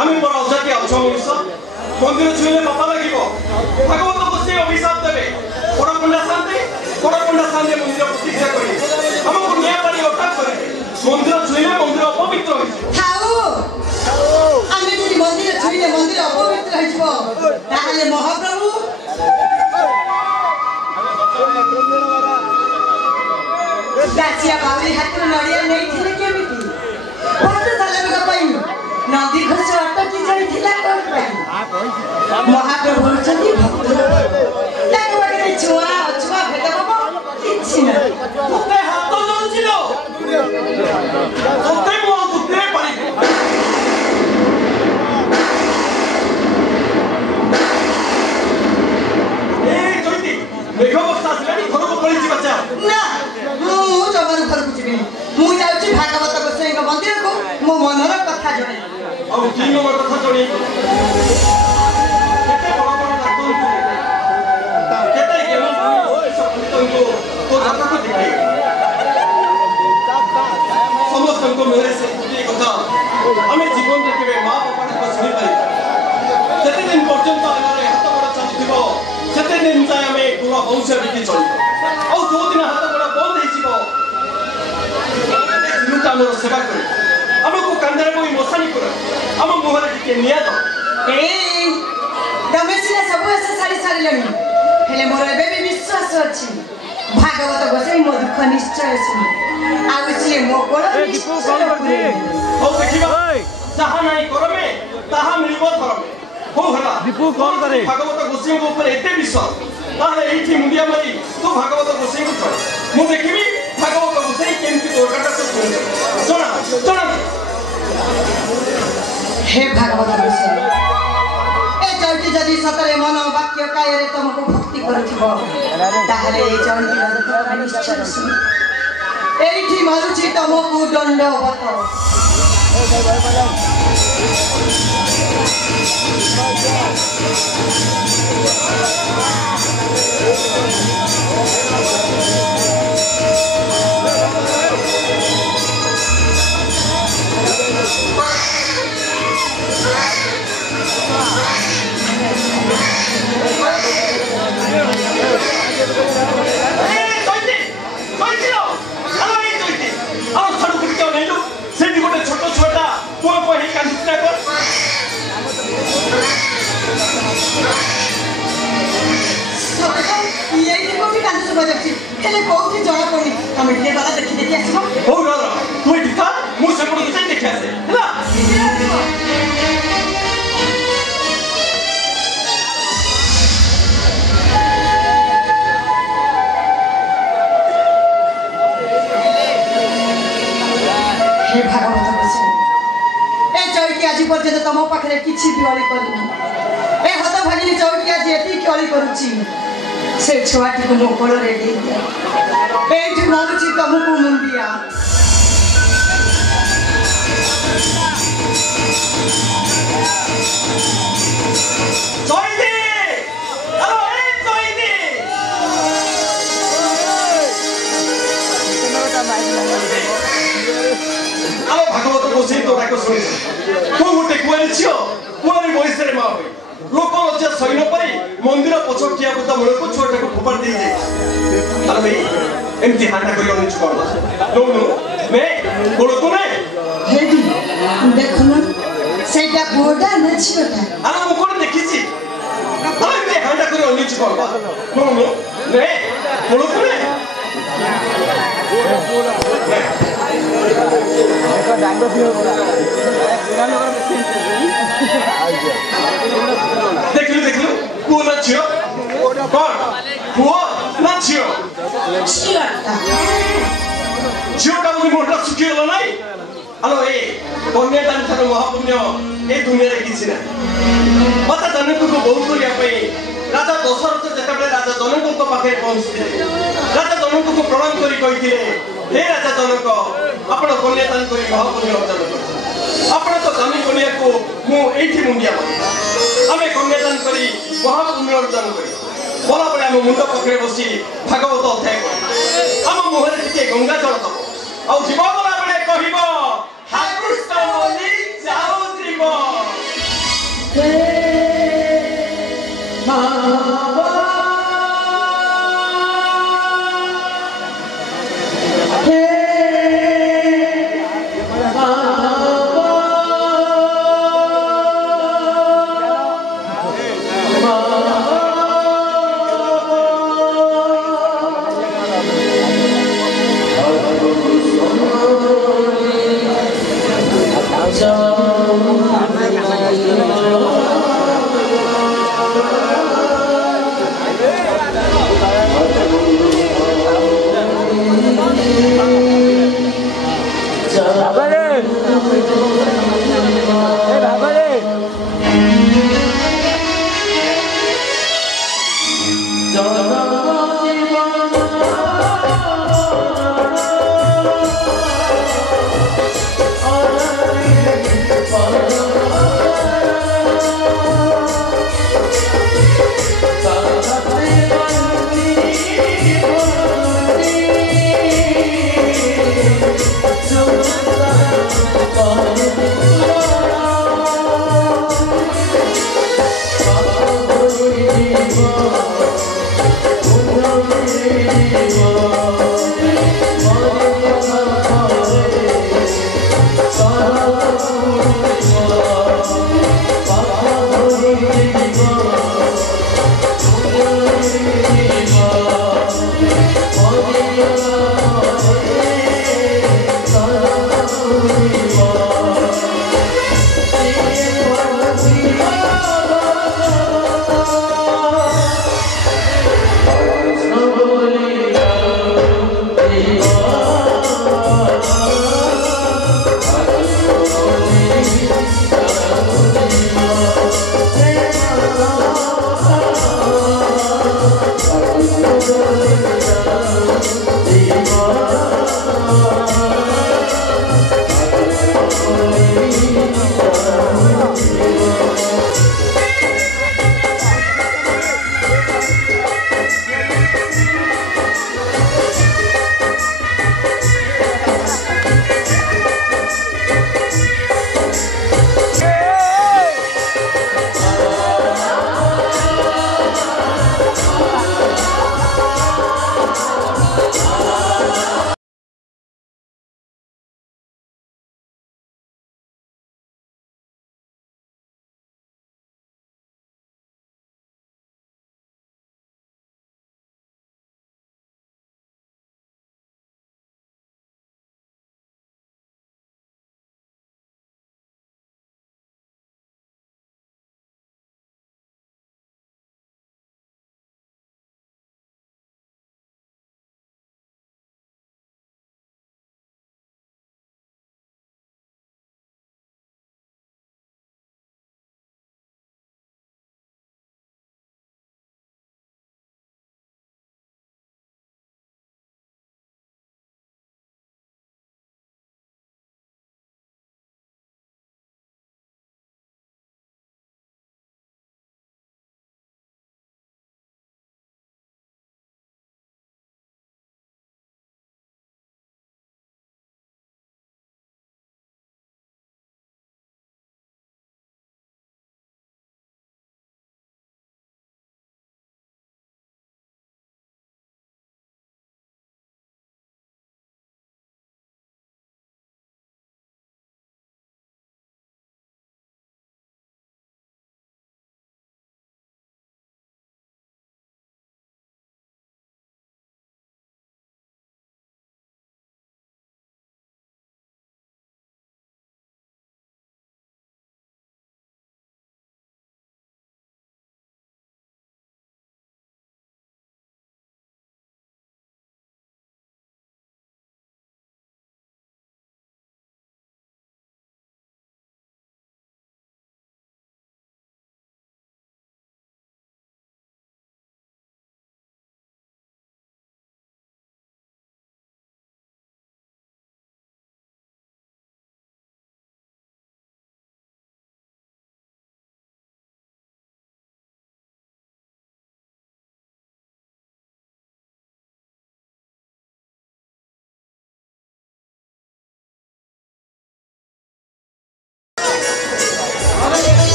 আমি বড় অজাতি অংশ মন্দির ছুঁলে বাবা লাগিব ভাগবত গোষ্ঠী অভিশাপ দেবে কোড়াকুন্ডা শান্তি মন্দির প্রতিষ্ঠা করি আমাকে নিয়া পারি অর্থাৎ করে মন্দির ছুঁলে মন্দির অপবিত্র হয়েছে আমি যদি মন্দির ছুঁলে মন্দির অপবিত্র হয়েছিল তাহলে মহাপ্রভু গাছিয়া বাউরি হাতରୁ ନଡ଼ିଆ ନେଇଥିଲେ କେମିତି ଭକ୍ତ ସାଲବେଗ ପାଇଁ ନଦୀ ଘୋଷ ଅଟକି ଯାଇଥିଲା କଣ ପାଇଁ ମହାପ୍ରଭୁ ହେଉଛନ୍ତି ଭକ୍ତ ତାଙ୍କ ପାଖରେ ଛୁଆ ଅଛୁଆ ଭେଦଭାବ କିଛି ନାହିଁ ତତେ ହାତ ଦଉଛି ଲୋ ତତେ ମୁଁ ଦୁଃଖରେ ପାରିବି ଜୟନ୍ତୀ ମେଘ ବର୍ଷା ଆସିଲାଣି ଘରକୁ ପଳେଇଛି ବାଚ୍ଚା ନା ମୁଁ ଜମାରୁ ଘରକୁ ଯିବିନି ମୁଁ ଯାଉଛି ଭାଗବତ ଗୋସାଇଙ୍କ ମନ୍ଦିରକୁ ମୋ ମନର କଥା ଜଣେଇବି ଆଉ କି ମନର କଥା ଜଣେଇବି କେତେ ବଡ଼ ବଡ଼ ଡାକ୍ତରଙ୍କୁ କେତେ ପଣ୍ଡିତଙ୍କୁ ତୋ ଜାତକ ଦେଖେଇ ସମସ୍ତଙ୍କ ମୁହଁରେ ସେ ଗୋଟିଏ କଥା ଆମେ ଜୀବନରେ କେବେ ମା ବାପାଙ୍କ କଥା ଶୁଣିପାରିବା ଯେତେ ଦିନ ପର୍ଯ୍ୟନ୍ତ ଆଗରେ ହାତ ଗୋଡ଼ ଚାଲିଥିବ ସେତେ ଦିନ ଯାଏ ଆମେ ଗୁଣ ବଂଶ ବିକି ଚଳିବ ଆଉ ଯୋଉଦିନ ହାତ ଗୋଡ଼ ବନ୍ଦ ହେଇଯିବ ଆମର ସେବା କରି ଆମକୁ କାନ୍ଧରେ ବୋଇ ମଶାଣି କର ଆମ ମୁହଁରେ ଟିକେ ନିଆଁ ଦବ ତମେ ସିନା ସବୁ ଆଶା ଛାଡ଼ି ସାରିଲଣି ହେଲେ ମୋର ଏବେ ବି ବିଶ୍ୱାସ ଅଛି ଭାଗବତ ଗୋସାଇ ମୋ ଦୁଃଖ ନିଶ୍ଚୟ ଶୁଣି ଆଉ ସିଏ ମୋ ଗୋଡ଼ ହଉ ଦେଖିବା ଯାହା ନାହିଁ କରମେ ତାହା ମିଳିବ ଧରମେ ହଉ ହେଲା ଭାଗବତ ଗୋସାଇଙ୍କ ଉପରେ ଏତେ ବିଶ୍ୱାସ ତାହେଲେ ଏଇଠି ମୁଣ୍ଡିଆ ମାରି ତୁ ଭାଗବତ ଗୋସାଇଙ୍କୁ ଛାଡ଼ ମୁଁ ଦେଖିବି ଭାଗବତ ଗୋସାଇ କେମିତି ତୋ କଥା ଶୁଣିବେ ଜଣା ଜଣା हे भागवत गोसाई ए चौकी जदि सतरे मन वाक्य कायरे तुमको भक्ति करुथिबो ताहले ए चौकी रथ निश्चय सुन एठी मारुछि तुमको दंडवत हेले कोठी जणा पड़ी हम इटे वाला देखि देखि आछो हो रा तू इटी था मु से पड़ के देखि आसे हला हे भागवत गोसाई ए चौकी आज पर्यंत तम पाखरे किछि भी अली करनी ए हत भागिनी चौकी आज एती कली करूची से छुआटी को मो कोल रे दे एठी मारुची तमको मुंडिया জয়দে হ্যালো এই জয়দে ଆମ ଭାଗବତ ଗୋସାଇଁ ତୋ ଡାକ ଶୁଣିଛି ମୁଁ ଗୋଟେ କୁଆରୀ ଝିଅ କୁଆରୀ ବୟସରେ ମା ହୋଇ ଲୋକ ଲଜ୍ଜା ସୈନ୍ୟ ପାଇ ମନ୍ଦିର ପଛ ଠିଆ ବୁଦା ମୂଳକୁ ଛୁଆଟାକୁ ଫୋପାଡ଼ି ଦେଇଯାଇଛି ଆରେ ଭାଇ ଏମିତି ହାଣ୍ଡା କରି ଅନେଇଛୁ କଣ ନଉନୁ ନେ ଗୋଳକୁ ନେ ହେବି ଦେଖୁନ ସେଇଟା ପୁଅଟା ନା ଝିଅଟା ଆରେ ମୁଁ କଣ ଦେଖିଛି ଆରେ ଏମିତି ହାଣ୍ଡା କରି ଅନେଇଛୁ କଣ ନଉନୁ ନେ ଗୋଳକୁ ନେ ଦେଖିଲୁ ଦେଖିଲୁ ପୁଅ ନା ଝିଅ କଣ ପୁଅ ନା ଝିଅ ଝିଅଟା ବୋଲି ମୋଟା ଶୁଖିଗଲା ନାଇଁ ଆଲୋ ଏ କନ୍ୟାଦାନ ଠାରୁ ମହାପୁଣ୍ୟ ଏ ଦୁନିଆରେ କିଛି ନାହିଁ ମାତା ଜନକଙ୍କୁ ବୋହୂ କରିବା ପାଇଁ ରାଜା ଦଶରଥ ଯେତେବେଳେ ରାଜା ଜନକଙ୍କ ପାଖରେ ପହଞ୍ଚିଥିଲେ ରାଜା ଜନକଙ୍କୁ ପ୍ରଣାମ କରି କହିଥିଲେ ହେ ରାଜା ଜନକ ଆପଣ କନ୍ୟାଦାନ କରି ମହାପୁଣ୍ୟ ଅର୍ଜନ କରିଛନ୍ତି ଆପଣଙ୍କ ଜମି କନ୍ୟାକୁ ମୁଁ ଏଇଠି ମୁଣ୍ଡିଆ ମାରି ଆମେ କନ୍ୟାଦାନ କରି ମହାପୁଣ୍ୟ ଅର୍ଜନ କରି ଗଲାବେଳେ ଆମ ମୁଣ୍ଡ ପାଖରେ ବସି ଭାଗବତ ଅଧ୍ୟାୟ କରି ଆମ ମୁହଁରେ ଟିକେ ଗଙ୍ଗା ଜଳ ଦବ ଆଉ ଯିବ ଗଲାବେଳେ କହିବ ହାକୃଷ୍ଟ ବୋଲି ଯାଉଥିବ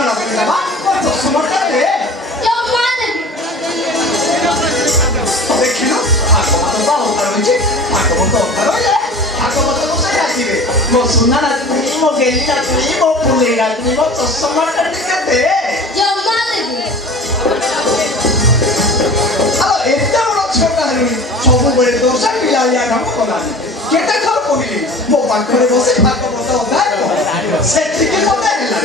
चला बोले बाबा वो तो समझता है देखिलो भागवत बाहु करूची भागवत करोले भागवत को से आसीबे मो सुना ना मो गेली ना मो पुले ना मो चश्मा काटी के जम्मा देबी आ एते बड़ छोटा हरी सब बड़े दोसा पिला या काम कोनानी केते थर कोहिली मो पाखरे बसे भागवत अध्याय सेठी के पता हेला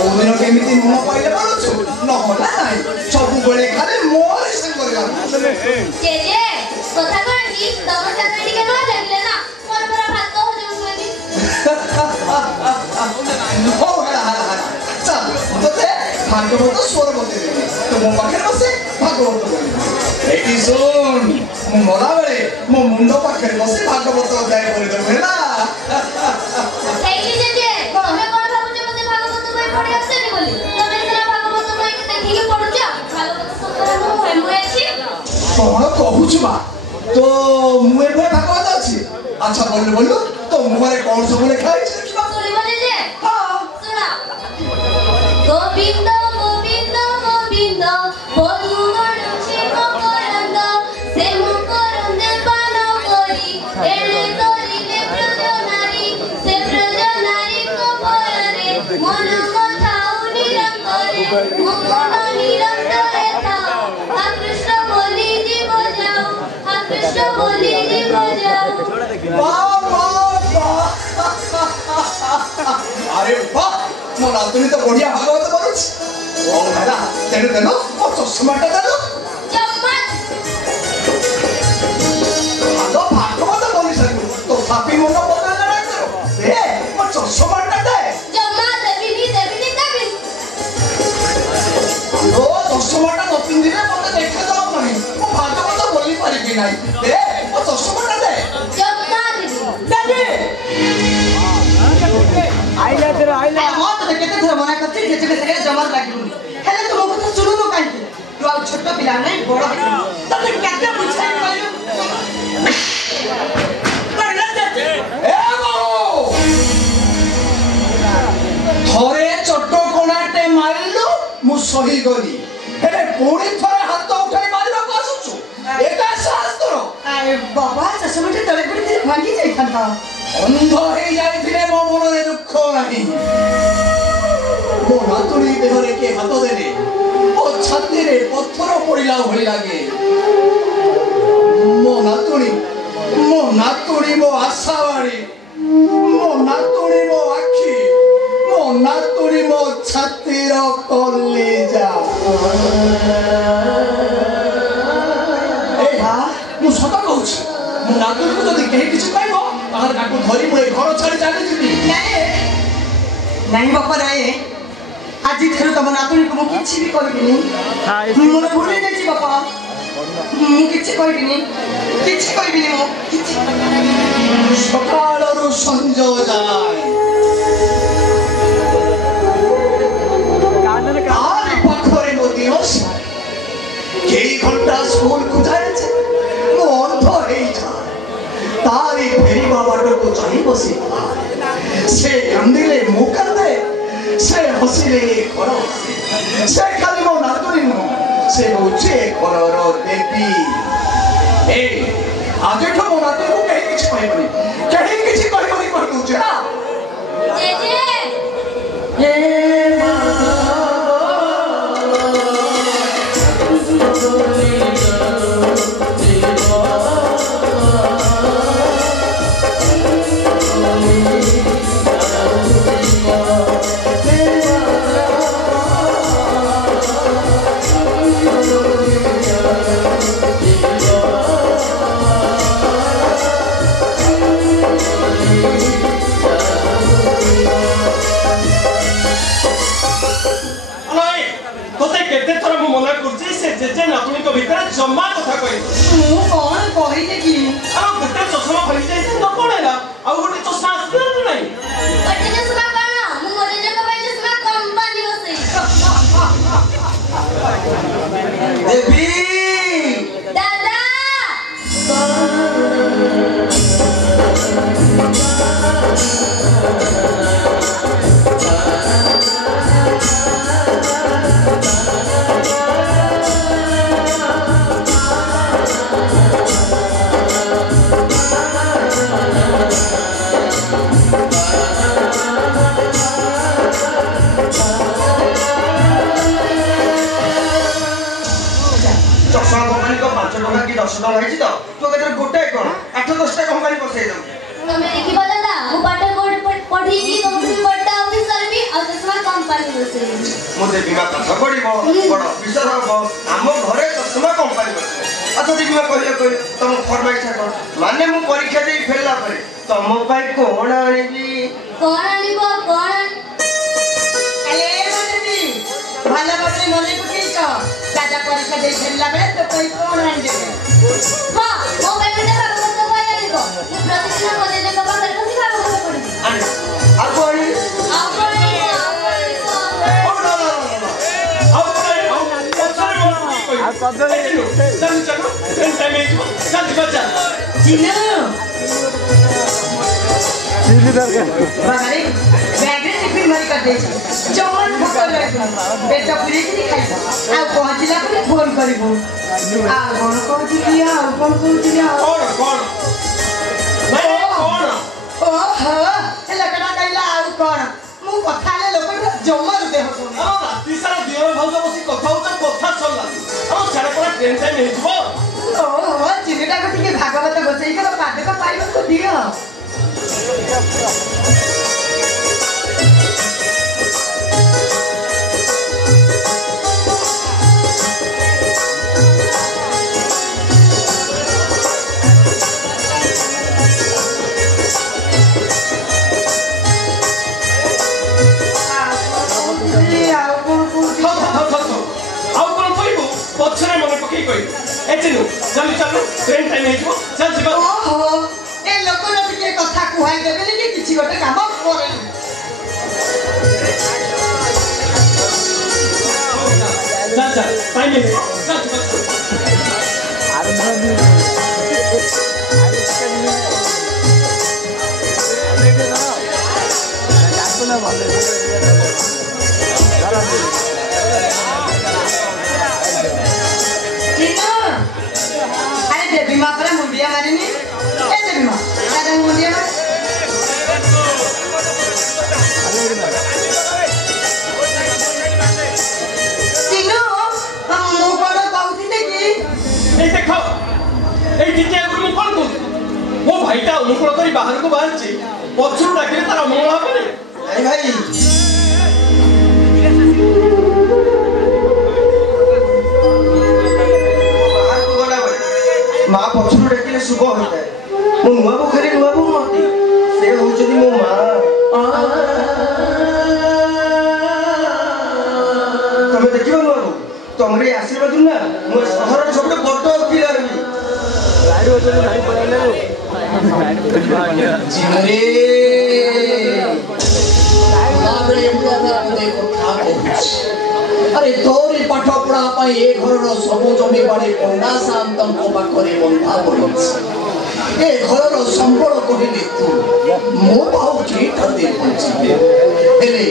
ओदिन केमिति मो पहिले बोलछु न होला नाही सब बड़े खाली मोर संग करगा जे कथा कहनी तम साथे टिके न लागले ना मोर बरा भात हो जाउनी हो हला हला चल तोते भागवत स्वर बोलते तो मो पाखरे बसे भागवत एटी सुन मो मोला बेले मो मुंडो पाखरे बसे भागवत अध्याय बोल दे हेला एकी जे तमे कोन भाबु जे मते भागवत बई पढि आसेनी बोली तमे सेना भागवत बई के देखि पढुछ भागवत सतरा मु हेमु अछि कौन कहूछ बा तो मुए पे भागवत अछि अच्छा बोलू तो मुरे कौन सब लिखा है देखिबा सुनिबा जे हां सुना गोविंद गोविंद गोविंद बोलु गणुछि मकरंद से मकरंदे पान करी एले तोरिले प्रजनारी से प्रजनारी को परे मन कथाउ निरंतरे मन निरंतरे थाओ हा कृष्ण बोली जीव जाओ हा कृष्ण बोली जीव जाओ अरे वाह मो नातुनी तो बढ़िया भागवत बोलुछ ओ दादा तेरे देनो ओ चश्माटा देनो जम्मत हालो भागवत बोली सकू तो थापी मन बदल ना करो ए मो चश्माटा दे जम्मा देविनी ओ चश्माटा न पिंदिले मते देखा जाऊ नहीं मो भागवत बोली पारिबी नाही ए ओ चश्माटा दे जम्मा देवी आइला मत तो केते थर मना करती जे जे जमार लागिबुनी हेले तो मो कथा सुनु न काई तू आ छोट पिला नहीं बड़ तते केते बुझाई कहलु करला जाते ए बाबू थरे चट्टो कोणाटे मारिलु मु सही गली हेले पुणी थरे हाथ उठाई मारिबा को आसुछु एका साहस करो आए बाबा चश्माटे तळे पडी थे भांगी जाई थांता अंध हे जाइथिले मो मनरे दुख नाही मो नातुनी देहरे के हाथ देले ओ छाती रे पत्थर पड़िला भली लागे मो नातुनी मो आशावाणी मो नातुनी मो आखी मो नातुनी मो छाती रो कलेजा ए हां मु सत कहूछ मो नातुनी को जदी केही किछ कहबो तार काकू धरी मु ए घर छाड़ी चाली जिबी नहीं बापा नहीं आज थेरु तम नातुनी को मु किछि भी करबिनी मोर भूली नहीं बापा मु किछि करबिनी मु सकाल रु संज जाय आरे पाखरे मो दिवस केई घंटा स्कूल को जाय छे मो अंध हेई जा तारी फेरी बाबाटो को चाहि बसी से कांदिले मु कांदे से हसिले घर से खाली मो नातुनी नु से होचे घरर देवी ए आज ठो मो नातुनी को कहीं किछ कहबनी कहि दूचे ना जे जे नातुनी को भीतर जम्मा कथा कहि मु कोन कहिले कि आ गोटे चश्मा भरि जाय न कोन हैला आ गोटे चश्मा आस्ते नहीं बटे चश्मा काना मु मोरे जगह पे चश्मा कंपनी बसे देवी दादा संगाई तो तो केतर गोटे कोन 8-10टा कंपनी बसै दउ तमे देखि बा दादा मु पाठ पढ़ी की कंपनी बड़ा ऑफिसर भी आ चश्मा कंपनी बसै मोते बीमा पाठ पढ़िबो बड़ ऑफिसर हबो हम घरे चश्मा कंपनी बसै अच्छा ठीक मैं कहले तुम फरमाइश कर माने मु परीक्षा दे फेलला परे तुम पाई कोन आनिबी कोन अले मन्दी भला बसे मने पकेल का दादा परीक्षा दे फेलला बे तो कोई कोन आन देबे हां मो भाई बेटा भागवत को आया लिखो ये प्रतिदिन मने जे कबा कर कसी भागवत पढ़ी आने आ कोनी फोन करिबो आ कोन कहछि कि आ कोन कहछि कि कोन कोन मैं कोन ओहो एला कना कइला आ कोन मु कथा ले लोक जमर देह कोन आ राती सारा दियो भौज बसी कथा होत कथा चलला आ छाड़ पर ट्रेन टाइम हेजबो ओहो चिनिटा को टिके भागवत बसई कर पादे को पाइबो को दियो पछरे मने पकई कई एचनु चल चल ट्रेन टाइम हेजबो चल जीवा ओहो ए लोक न टिके कथा कुहाई देबे नि किछि गोटे काम करे चल चल टाइम हेजबो चल बीमा पर मुंडिया मारिनी ए बीमा दादा मुंडिया मार तीनो मु बड़ कहउथिले कि ए देखो ए टिके गुरु कोन को मो भाईटा अनुकूल करी बाहर को बाहर छी पछुर डाकिले तार मंगला परे ए भाई माँ पछुर डाकिले शुभ होता है मो नुआ पोखरी नुआ बो मती से होचदी मो माँ तमे देखिबो नुआ बो तमरे आशीर्वाद ना मो शहर सबटे बड़ वकील आरबी गाड़ी होचदी गाड़ी पळाले जिमरे लाबरे मुदा देखो खा अरे तोरी पाठ पढ़ा पाई ए घर सब जमी बाड़ी पंडा शांतम को पाखरे बंधा पड़िछ ए घर संबल कहिली तू मो बाऊ ठीक दे पछी हेले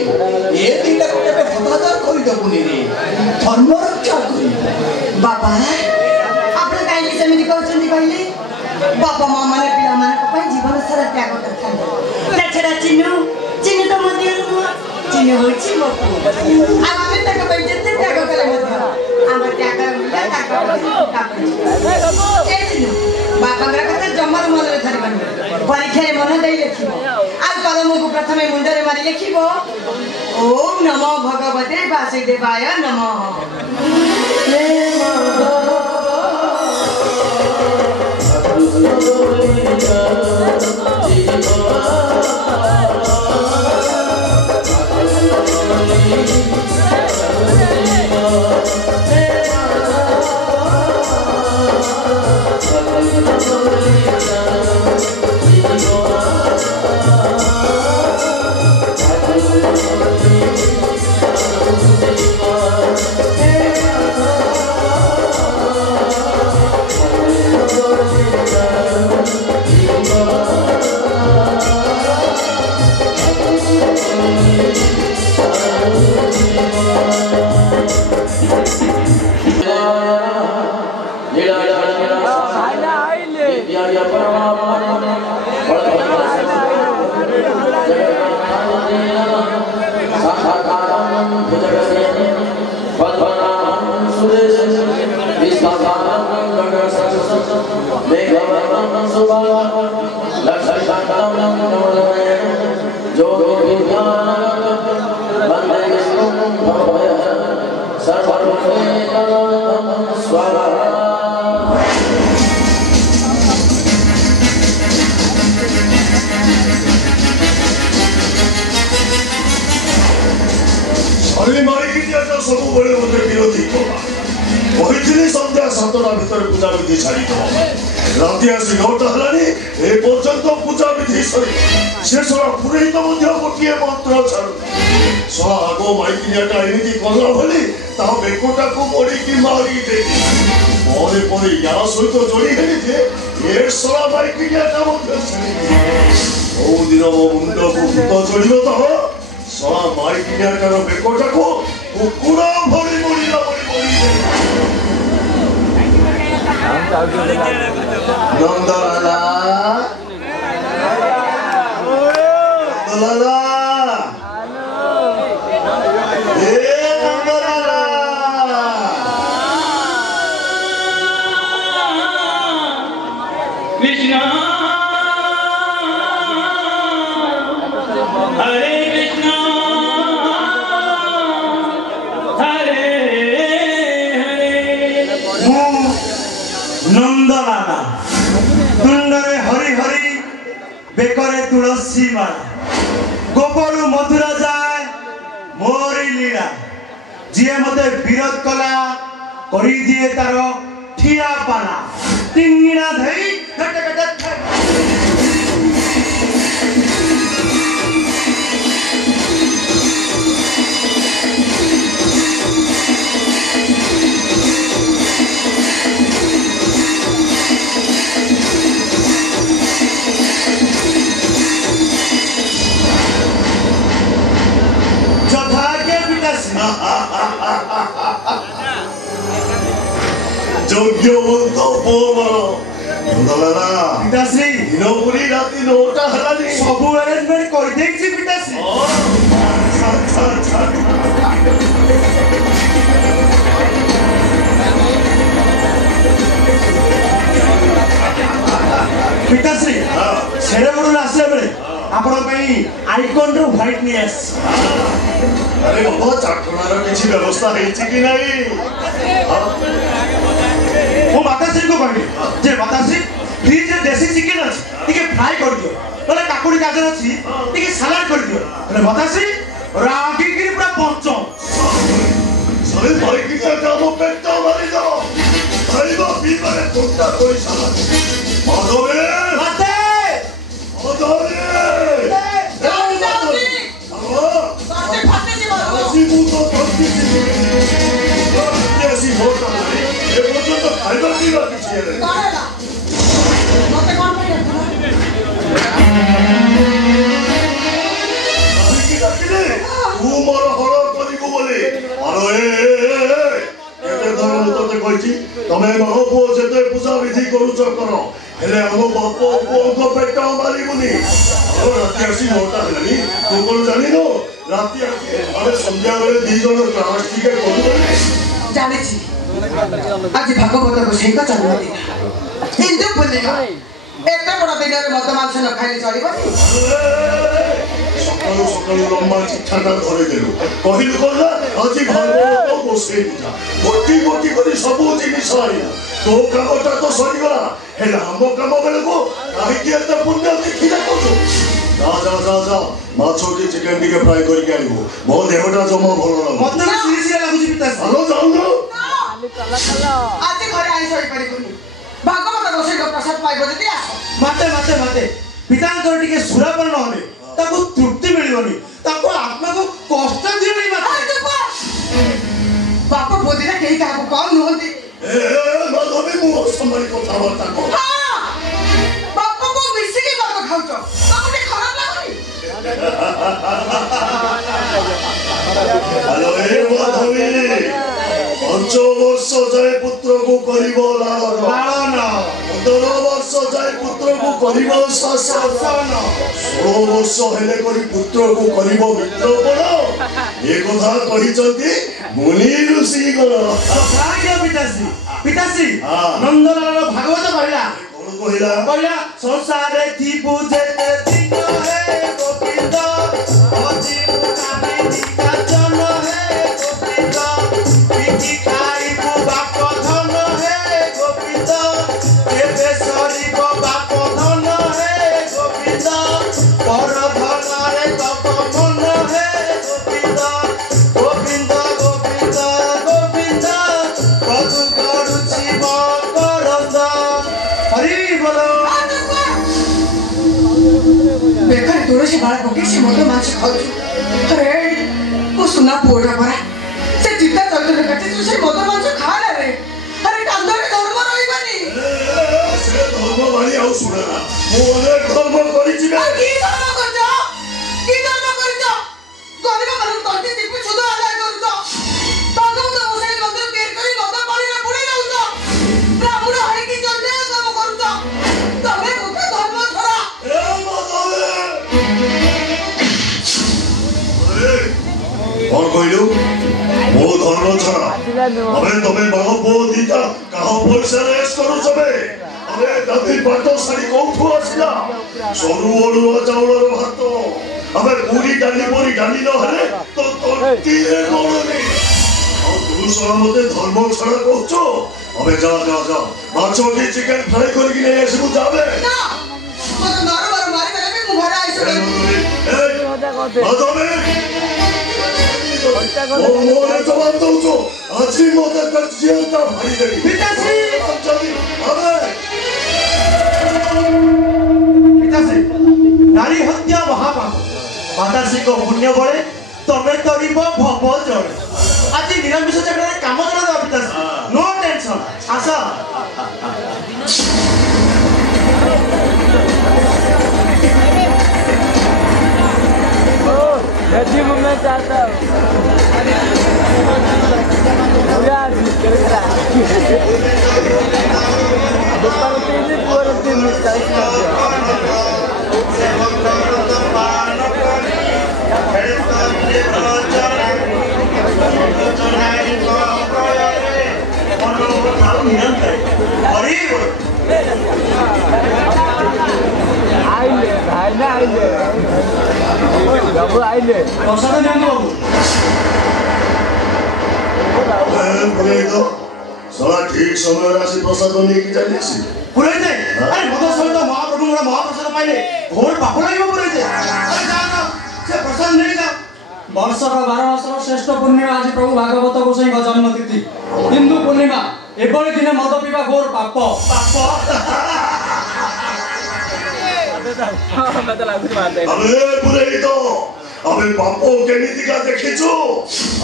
ए दिना केबे हतादार करि दबुनी रे धर्म रक्षा करी बाबा आपन काइली सेमिति कहउछन्ती कहली बाबा मां माने पिला माने को पई जीवन सारा त्याग करथान लेछरा चिन्नु चिन्नु तो मदिया चिन्नु होछि मो आ आमे तक पई जते त्याग करे मदिया आम त्याग मिला ताक ए चिन्नु बाबा ग्रा कते जमर मन रे धरिबन परीक्षा रे मन देई लेखिबो आ कलम को प्रथमे मुंड रे मारी लेखिबो ओम नमो भगवते वासुदेवाय नमः ସବୁବେଳେ ଗୋଟେ ବିରୋଧୀ କଲା କହିଥିଲି ସନ୍ଧ୍ୟା 7ଟା ଭିତରେ ପୂଜା ବିଧି ଛାଡ଼ିଦେବ ରାତି ଆସି 9ଟା ହେଲାଣି ଏ ପର୍ଯ୍ୟନ୍ତ ପୂଜା ବିଧି ସରି ସେ ଶଳା ପୁରୋହିତ ମଧ୍ୟ ଗୋଟିଏ ମନ୍ତ୍ର ଛାଡୁ ଶଳା ଆଗ ମାଇକିନିଆଟା ଏମିତି କଲା ଭଳି ତା ବେକଟାକୁ ମୋଡ଼ିକି ମାରିଦେଲି ପରେ ପରେ ୟା ସହିତ ଯୋଡ଼ି ହେଲି ଯେ ଏ ଶଳା ମାଇକିନିଆଟା ମଧ୍ୟ ଛାଡ଼ିଲି କୋଉଦିନ ମୋ ମୁଣ୍ଡକୁ ଭୂତ ଚଢ଼ିବ ତ ଶଳା ମାଇକିନିଆଟାର ବେକଟାକୁ କୁକୁଡ଼ା ଭଳି ମୋଡ଼ିଲା ଭଳି ମୋଡ଼ିଦେଲି ନନ୍ଦଲାଲା ନନ୍ଦଲାଲା ଏ ନନ୍ଦଲାଲା কৃষ্ণ হরে কৃষ্ণ হরে হরে নন্দলালা তুণ্ডরে হরি হরি বেকরে তুলসী মালা গোপরু মধুরা যায় মোরি লীলা যিয়ে মতে বিরোধ কলা করি দিয়ে তার ঠিয়া পালা তিঙ্গিনা ধেই ঘটে ঘটে যোগ্যবন্ত পুଅମର ନନ୍ଦଲାଲା ପିତାଶ୍ରୀ ଦିନ ପୁରୀ ରାତି 9ଟା ହେଲାଣି ସବୁ ଆରେଞ୍ଜମେଣ୍ଟ କରିଦେଇଛି ପିତାଶ୍ରୀ ପିତାଶ୍ରୀ ସେରେମୋନିରୁ ଆସିଲା ବେଳେ ଆପଣଙ୍କ ପାଇଁ ଆଇକନ୍ରୁ ହ୍ୱାଇଟ୍ ନେଇ ଆସିଛି ଆରେ ବାବା ଚାଟଣାର କିଛି ବ୍ୟବସ୍ଥା ହେଇଛି କି ନାହିଁ ମୁଁ ମାତାଶ୍ରୀଙ୍କୁ କହିଲି ଯେ ମାତାଶ୍ରୀ ଫ୍ରିଜରେ ଦେଶୀ ଚିକେନ ଅଛି ଟିକେ ଫ୍ରାଏ କରିଦିଅ ନହେଲେ କାକୁଡି ଗାଜର ଅଛି ଟିକେ ସାଲାଡ କରିଦିଅ ହେଲେ ମାତାଶ୍ରୀ ରାଗିକିରି ପୁରା ପଞ୍ଚମ ସରେ ଭାଇକି କାମ ପେଟ ମାରିଦେବ ଖାଇବା ପିଇବାରେ ଥଣ୍ଡା କରିସାରିଲାଣି ମାଧବେ ମାତେ ମାଧବେ ଖାଇବା ପିଇବା କିଛି ହେଲେ ତୁ ମୋର ହଳ କରିବୁ ବୋଲି କେତେ ଥର ମୁଁ ତତେ କହିଛି ତମେ ମୋ ପୁଅ ଯେତେ ପୂଜା ବିଧି କରୁଛ କର ହେଲେ ଆମ ବାପ ପୁଅଙ୍କ ପେଟ ମାରିବୁନି ରାତି ଆସି 9ଟା ହେଲାଣି ତୁ କଣ ଜାଣିନୁ ରାତି ଆମେ ସନ୍ଧ୍ୟାବେଳେ 2 ଜଣ କ୍ଲାସ୍ ଟିକେ କରୁ ଜାଣିଛି ଆଜି ଭାଗବତ ଗୋସାଇଙ୍କ ଜନ୍ମଦିନ ହିନ୍ଦୁ ପୂର୍ଣ୍ଣିମା ଏତେ ବଡ଼ ଦିନରେ ମଦ ମାଂସ ନ ଖାଇଲେ ଚଳିବନି ସକାଳୁ ସକାଳୁ ଲମ୍ବା ଚିଠାଟା ଧରିଦେଲୁ କହିଲୁ କଣ ନା ଆଜି ଭାଗବତ ଗୋସାଇ ପୂଜା ଗୋଟି ଗୋଟି କରି ସବୁ ଜିନିଷ ଆଣିଲୁ ତୋ କାମଟା ତ ସରିଗଲା ହେଲେ ଆମ କାମ ବେଳକୁ କାହିଁକି ଏତେ ପୁଣ୍ୟ ଦେଖି ଦେଖୁଛୁ ଯା ଯା ଯା ଯା ମାଛ କି ଚିକେନ ଟିକେ ଫ୍ରାଏ କରିକି ଆଣିବୁ ମୋ ଦେହଟା ଜମା ଭଲ ଲାଗୁଛି ମତେ ସିରିସିଆ ଲାଗୁଛି ପିତାଶ୍ରୀ ଆଲୋ ଯାଉନୁ ଆଜି ଘରେ ଆଇଁଷ ହେଇପାରିବନି ଭାଗବତ ଗୋସାଇଙ୍କ ପ୍ରସାଦ ପାଇବ ଯଦି ଆସ ମାତେ ମାତେ ମାତେ ପିତାଙ୍କର ଟିକେ ସୁରାପାନ ନହେଲେ ତାକୁ ତୃପ୍ତି ମିଳିବନି ତାକୁ ଆତ୍ମାକୁ କଷ୍ଟ ଦିଅନି ମାତେ ବାପ ବୋଧିରେ କେହି କାହାକୁ କମ୍ ନୁହନ୍ତି ମାଧବୀ ମୁଁ ଅସମ୍ଭାଳି କଥାବାର୍ତ୍ତା କର ବାପକୁ ମିଶିକି ବାପ ଖାଉଛ ତମକୁ ଖରାପ ଲାଗୁନି ଆଲୋ ଏ ମାଧବୀ 5 ବର୍ଷ ଯାଏ ପୁତ୍ରକୁ କରିବ ଲାଳନ 15 ବର୍ଷ ଯାଏ ପୁତ୍ରକୁ କରିବ ଶାସନ 16 ବର୍ଷ ହେଲେ କରି ପୁତ୍ରକୁ କରିବ ମିତ୍ରପଣ ଏ କଥା କହିଛନ୍ତି ମୁନି ଋଷିଗଣ ପିତାଶ୍ରୀ ପିତାଶ୍ରୀ ନନ୍ଦଲାଲର ଭାଗବତ କହିଲା କହିଲା କହିଲା ସଂସାରେ ଥିବୁ ଯେତେ ଦିନ ହେ ଗୋବିନ୍ଦ ଅଜି ମୁକାବିନି କାଞ୍ଚନ ହେ ଗୋବିନ୍ଦ ପିଠି ଖାଇବୁ ବାପ ଧନ ହେ ଗୋବିନ୍ଦ କେବେ ସରିବ ବାପ ଧନ ହେ ଗୋବିନ୍ଦ ପର ଧନରେ ତପ ମନ ହେ ଗୋବିନ୍ଦ ଗୋବିନ୍ଦ ଗୋବିନ୍ଦ ଗୋବିନ୍ଦ କଦୁ କରୁଛି ମକରନ୍ଦ ହରି ବୋଲ बेकार तुळशी बाळा पकेशी मोठं माणसं खाऊ अरे वो सुना पोरा परा से जितना चलते कटे तुझे मोठं माणसं खाला रे अरे कांदोरे धर्म रहिबानी ସେ ଧର୍ମ ବାଣୀ ଆଉ ଶୁଣେନା ମୁଁ ଅନେକ ଧର୍ମ କରିଛି ବେ की धर्म करजो गरीब मानक तंटी दीपी सुध आदाय करजो तागो तो उसे मंदिर केर करी नदा पानी रे बुडी जाउजो ब्राह्मण है की जन्ने काम करजो तमे मुके धर्म छोड़ा ଏ ମାଧବେ କଣ କହିଲୁ ମୋ ଧର୍ମ ଛଡା ଆମେ ତମେ ବାହ ପୁଅ ଦିଟା କାହା ପଇସାରେ ଏସ୍ କରୁଛ ବେ ଆମେ ଦାଦି ପାଟ ଶାଢୀ କୋଉଠୁ ଆସିଲା ସରୁ ଅରୁଆ ଚାଉଳର ଭାତ ଆମେ ପୁରୀ ଡାଲି ପରି ଡାଲି ନହେଲେ ତ ତଣ୍ଟିରେ ଗଳୁନି ଆଉ ତୁ ଶଳା ମତେ ଧର୍ମ ଛଡା କହୁଛ ଆମେ ଯା ମାଛ କି ଚିକେନ ଫ୍ରାଏ କରିକି ନେଇ ଆସିବୁ ଯାବେ ना मत मारो मारी करे भी मुहरा आइसो ମାଧବେ मोरे जवाब दउछ आजी मते जियंता भाई देबी ପିତାଶ୍ରୀ अबे ପିତାଶ୍ରୀ ନାରୀ ହତ୍ୟା ମହାପାପ ମାତାଶ୍ରୀଙ୍କ ପୁଣ୍ୟ ବଳେ ତମେ ତରିବ ଭବ ଜଳେ ଆଜି ନିରାମିଷ ଚାକରାରେ କାମ ଜଣାଦବା ପିତାଶ୍ରୀ नो टेंशन ଆସ जी मैं चाहता हूँ आइले ପ୍ରସାଦ ନିଅନ୍ତୁ ବାବୁ सला ठीक समय राशि प्रसाद लेके जाने से पुराई दे अरे मद सहित महाप्रभुଙ୍କର महाप्रसाଦ ପାଇଲେ ଘୋର ପାପ ଲାଗିବ ପୁରାଇ ଦେ अरे जा से प्रसाद नहीं जा वर्षक 12 मासर श्रेष्ठ पूर्णिमा आज प्रभु भागवत गोसाई का जन्म तिथि हिंदू पूर्णिमा एभଳି दिने मद पिबा घोर पाप अबे पुरोहित अबे पापो केमितिका देखिछु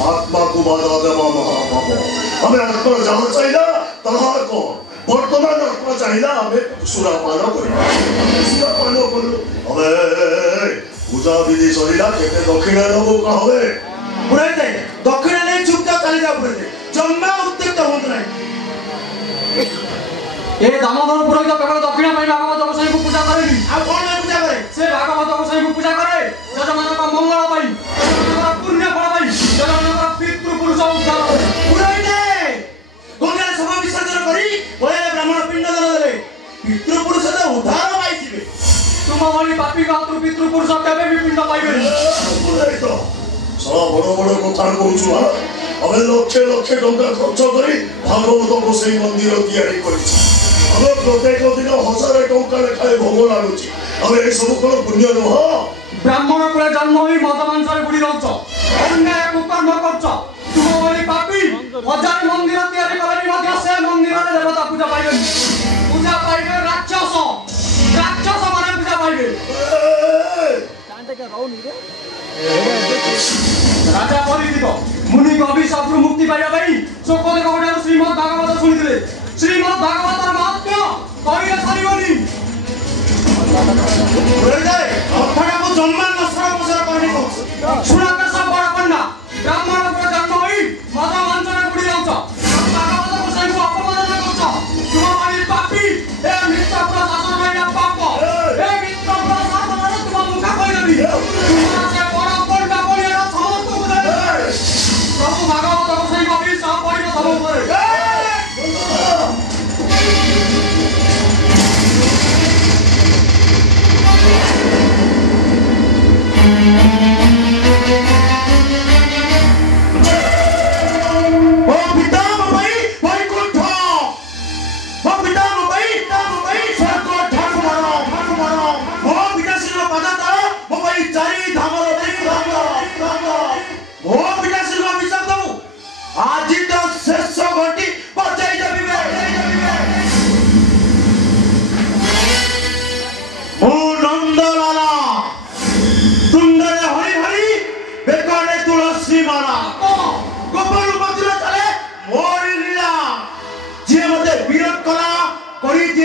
आत्मा को बाधा देवा महापाप हमें आत्मा जहाँ चाहिए तहाँ को वर्तमान आत्मा चाहिए हमें सुरापान करू अबे पूजा विधि सरिला केते दक्षिणा नबो कहबे पुराई दे दक्षिणा नहीं चुपचाप चली जा पुराई दे जम्मा उत्तेजित होत नहीं ए दामोदर पुरोहित केवल दक्षिणा पाई भागवत गोसाई को पूजा करेनी आ कौन नहीं पूजा करे से भागवत गोसाई को पूजा करे जजमान का मंगल पाई जजमान का पुण्य फल पाई जजमान का पितृ पुरुष उद्धार करे पुराई दे गंगा सभा विसर्जन करी बळे ब्राह्मण पिंड दान देले पितृ पुरुष तो उद्धार पाई जिवे तुम भली पापी का पितृ पुरुष केबे भी पिंड पाइबे पुरोहित सला बड़ बड़ कथा कहूछु हमें लक्षे लक्षे टंका खर्च करी भागवत गोसाई मंदिर तैयारी करिछि हमें प्रत्येक दिन 1000 टंका लेखाए भोग लागुछि हमें ए सब कोन पुण्य नुह ब्राह्मण कुले जन्म होई मद मांसरे बुडी रहउछ अन्याय कुकर्म करछ तुम भली पापी हजार मंदिर तैयारी करनी मध्य से मंदिर रे देवता पूजा पाइबे राक्षस माने पूजा पाइबे राजा परिचित मुनि कवि सबरु मुक्ति पाइबा भाई सोकोले कोठार श्रीमद् भागवत सुनिथिले श्रीमद् भागवतर महात्म्य कहिले सरिबनी पुराई दे अर्थाटा को जन्मान नस्र प्रसार करनी को सुनाकर सब बड़ा पंडा ब्राह्मण को जन्म होई मद मांसरे बुडी रहउछ भागवत गोसाई को अपमान करछ तुम भली पापी ए मित्र प्रशासन भइला पाप ए मित्र प्रशासन रे तुम मुखा कइलबी तुम से बड़ा पंडा बलिया समस्त को दे प्रभु भागवत गोसाई को भी सब पडिब सब करे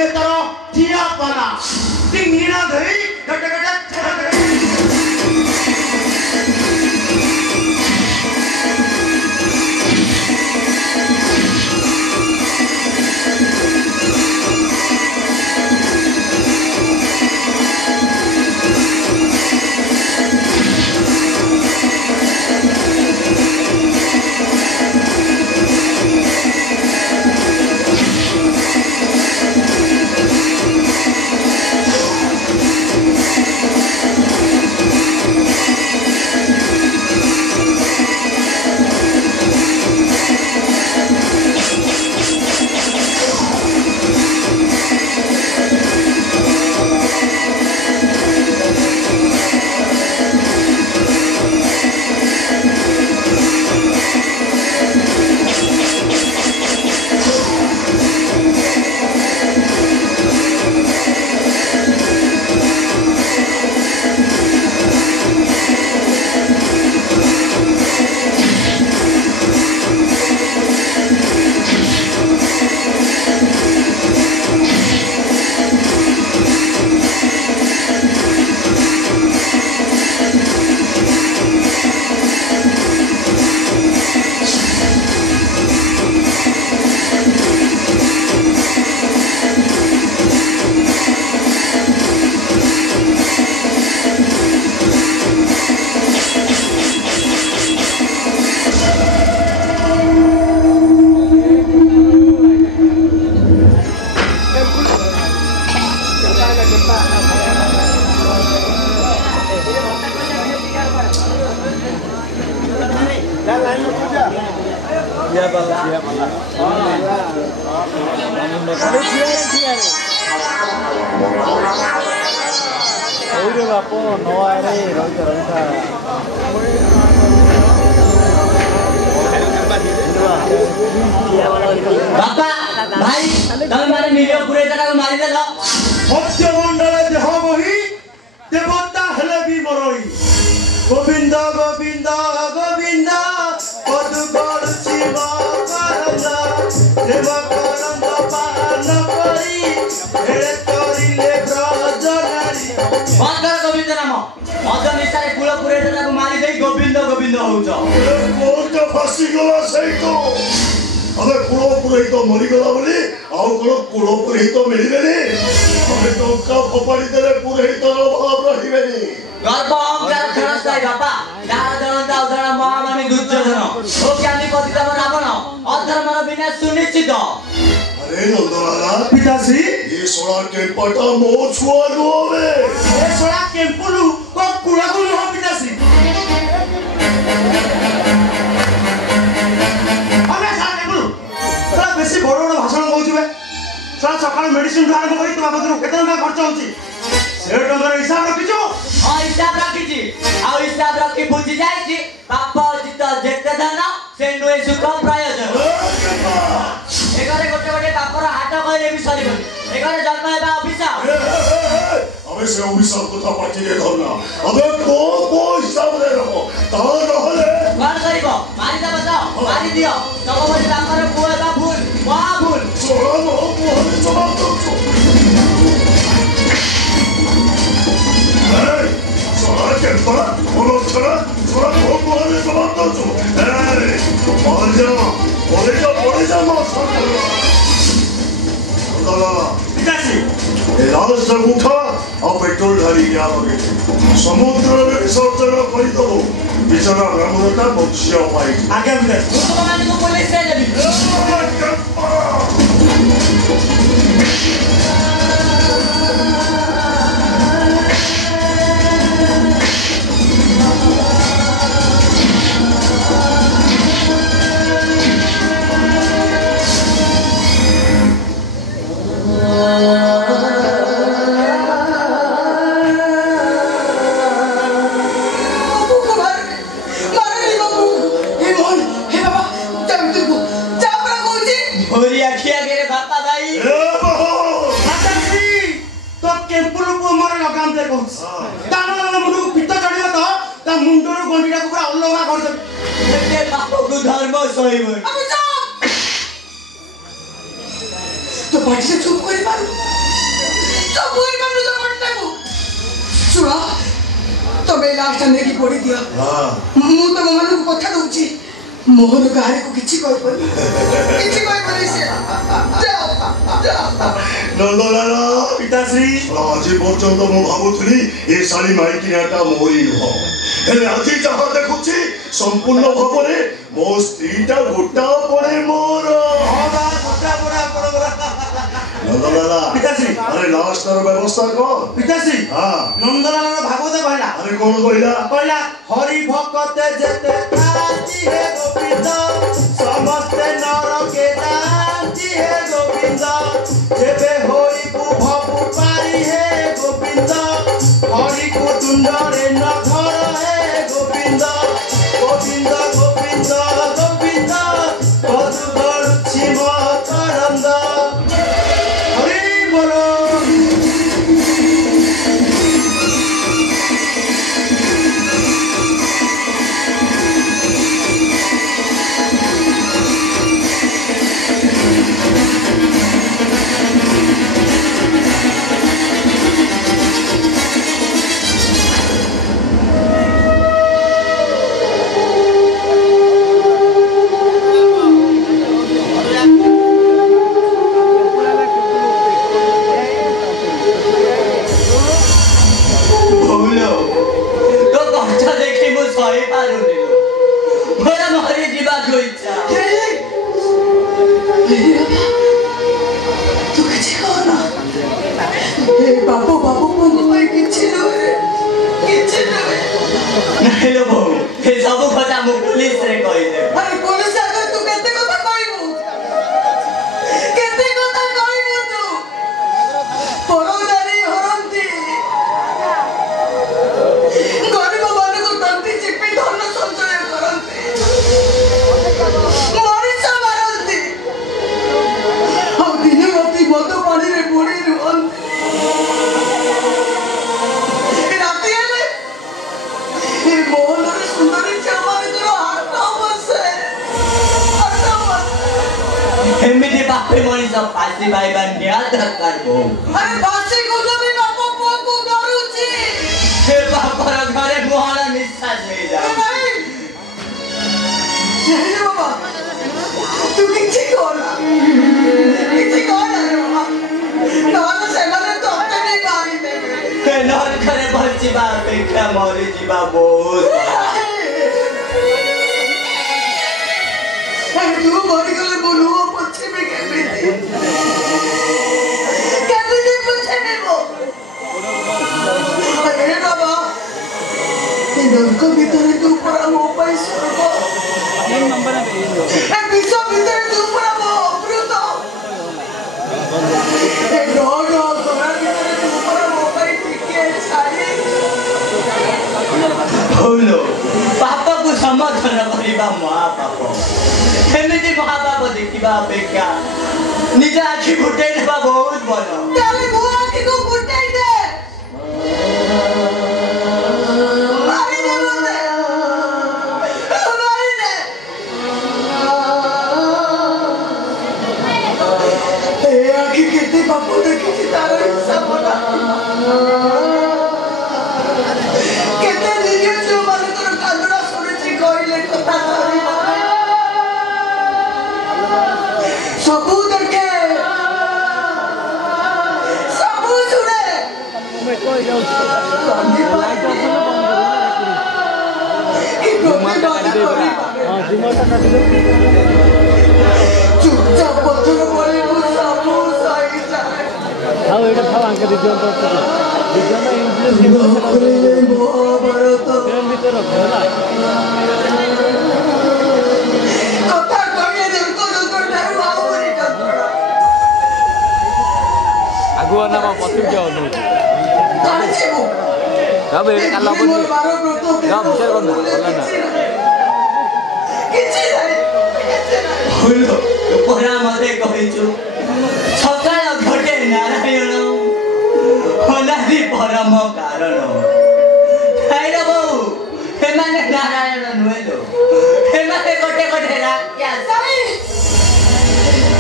गोटे तर ठिया पाला टिंगिना धई गट बापा भाई तमे मारे मिलियो पुरे जगह मारी देलो सत्य मंडल देह बही देवता हेले भी मरई गोविंद गोविंद गोविंद पदुगल शिव करंद देव करंद पान करी हेले करिले ब्रजनारी बंदर गोविंद नाम अज निसारे कुल पुरे जगह मारी देई गोविंद गोविंद होउछ कोर्ट फासी गला सही तो अबे कुलो पुरोहित मरीगला बोली आउ कोन कुलो पुरोहित मिलिबेनी अबे टंका फपाड़ी देले पुरोहित अभाव रहिबेनी गर्भ अहंकार क्षणस्थायी बापा दार जनता उदाहरण महामानी दुर्योधन लोक्यानी पतितम रावण अधर्मर विनाश सुनिश्चित अरे नंदलाला पिताश्री ये सोना केम्पटा मो छुआ नुवे ए सोडा केम्पुलु को कुळाकुळ हो पिताश्री अबे सा केम्पुलु तोरा बेसी बड़ बड़ भाषण कहउछबे तोरा सकाळ मेडिसिन आरंभ करी तो बाबू केते टका खर्च होउची से टंकार हिसाब रखिছো हिसाब रखिछि आ हिसाब रखि बुझि जाइछि पाप जित जेते धन से नुए सुख प्रयोजन एगरे गोटे गोटे पापर हाट कहले भी सरीबनी एगरे जन्म हेबा अभिशाप अबे से अभिशाप कथा पाटी रे धरना अबे को हिसाब दे रखो ता रहले कोन करिबो मारि दब त मारि दियो तब बोली पापर पुआ बा भूल महा भूल सोना नो मोहन जवाब दो सोना केम्पा कोनो छड़ा सोना को मोहन जवाब दो ए बोले जा मा सरकार पिताश्री ए लाश उठा और पेट्रोल ढाली गया लगे समुद्र में विसर्जन कर दो बिचरा ब्राह्मणता बंशीय पाई आगे पिताश्री मुसलमान को पुलिस से देबी धर्म सही तो पार्टी से चुप कर मारू सब पूरी कर दो पड़ता को सुना तो मैं लास्ट ने की पड़ी दिया हां मु तो मन को कथा दूची मोहन गारे को किछि कोइ परि से नंदलाला पिताश्री आज पर्यंत मु भाबुथली ए साली माइकिनाटा मोरी हो हेले आज जहा देखुची संपूर्ण भाबरे मो स्त्रीटा गोटा पड़े मोर होगा गोटा गोटा पड़ोगा नंदलाला पिताश्री अरे लास्ट कर व्यवस्था को पिताश्री हां नंदलाला भागवत कहला अरे कौन कहला हरि भक्त जेते कांची हे गोविंद समस्ते नरके कांची हे गोविंद जेबे हरि को भपु पारी हे गोविंद हरि को तुंडरे न धर हे गोविंद गोविंद गोविंद गोविंद पदुगढ़ छिम करंद हरि बोलो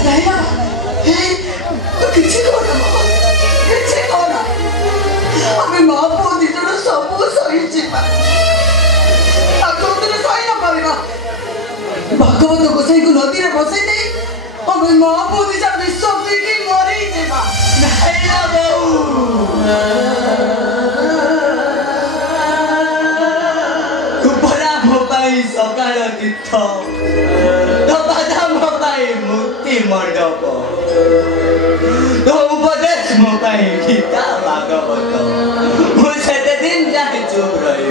नहीं ना, तू किसी को ना भागवत गोसाई को नदी रे बसई दे हम महाबोधि जा विश्व पीटी मरी जेबा नहीं ना बहु कुपरा मोबाई सकाळ तीर्थ बाधा मोबाई मुक्ति मंडप तो उपदेश मोबाई गीता भागवत मुझे दिन जाए चुप रही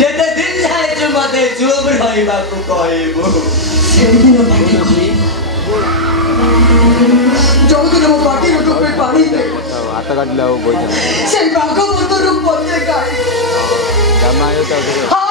जेते दिन जाए चुप मते चुप रही बाकू कहबो सेदिन पाटी करे जोदिन मो पाटी रो टोपे पानी दे आता काढला हो बोल से भागवत रूप बोलते गाई जमायो तो हां